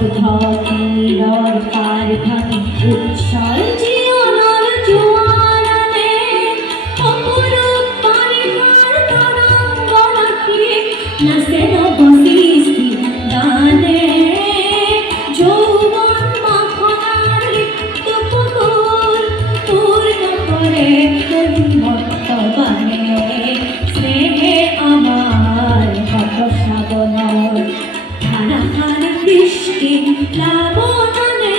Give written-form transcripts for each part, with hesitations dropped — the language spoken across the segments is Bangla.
ধনীর কারখানি উচ্ছল জীবনের জোয়ারানে অপরূপ পানিহার তরঙ্গ রাখি নাচে নবসৃষ্টি গানে যৌবন মাখনার রিক্ত পুকুর পূর্ণ করে বর্তমানে স্নেহে আমার কত সাবনর ধারাহার বৃষ্টি প্লাবনে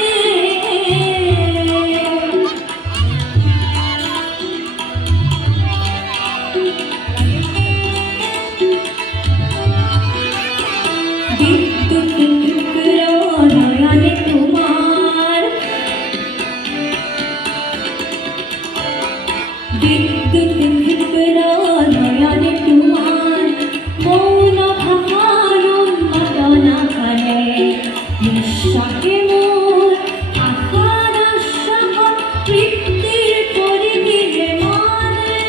বিদ্যুৎ নয়নে তোমার বিদ্যুৎ নয়নে তোমার মৌন ভাষার উন্মাদনা করে নিঃশ্বাসে মোর আশার আশাহ তৃপ্তির পরিধিরে মানে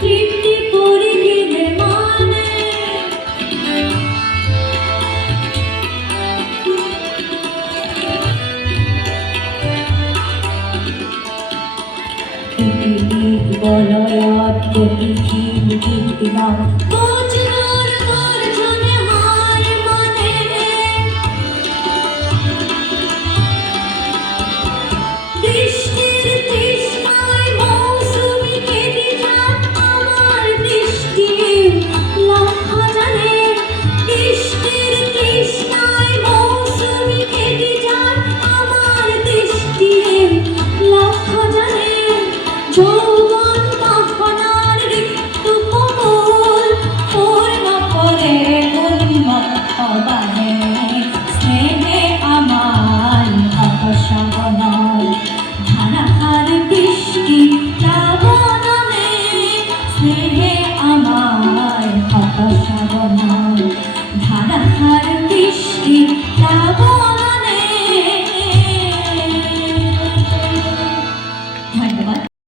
তৃপ্তি পরিধিরে মানে বলয়ত গতিহীন কীর্তিমান বজ্রর গর্জনে হার মানে বৃষ্টির তৃষ্ণায় মৌসুমি কেটে যান আমার দৃষ্টি লক্ষ জানে বৃষ্টির তৃষ্ণায় মৌসুমি কেটে যান আমার দৃষ্টি লক্ষ জানে যৌবন মাখনার রিক্ত পুকুর পূর্ণ করে উন্মত্ত বানে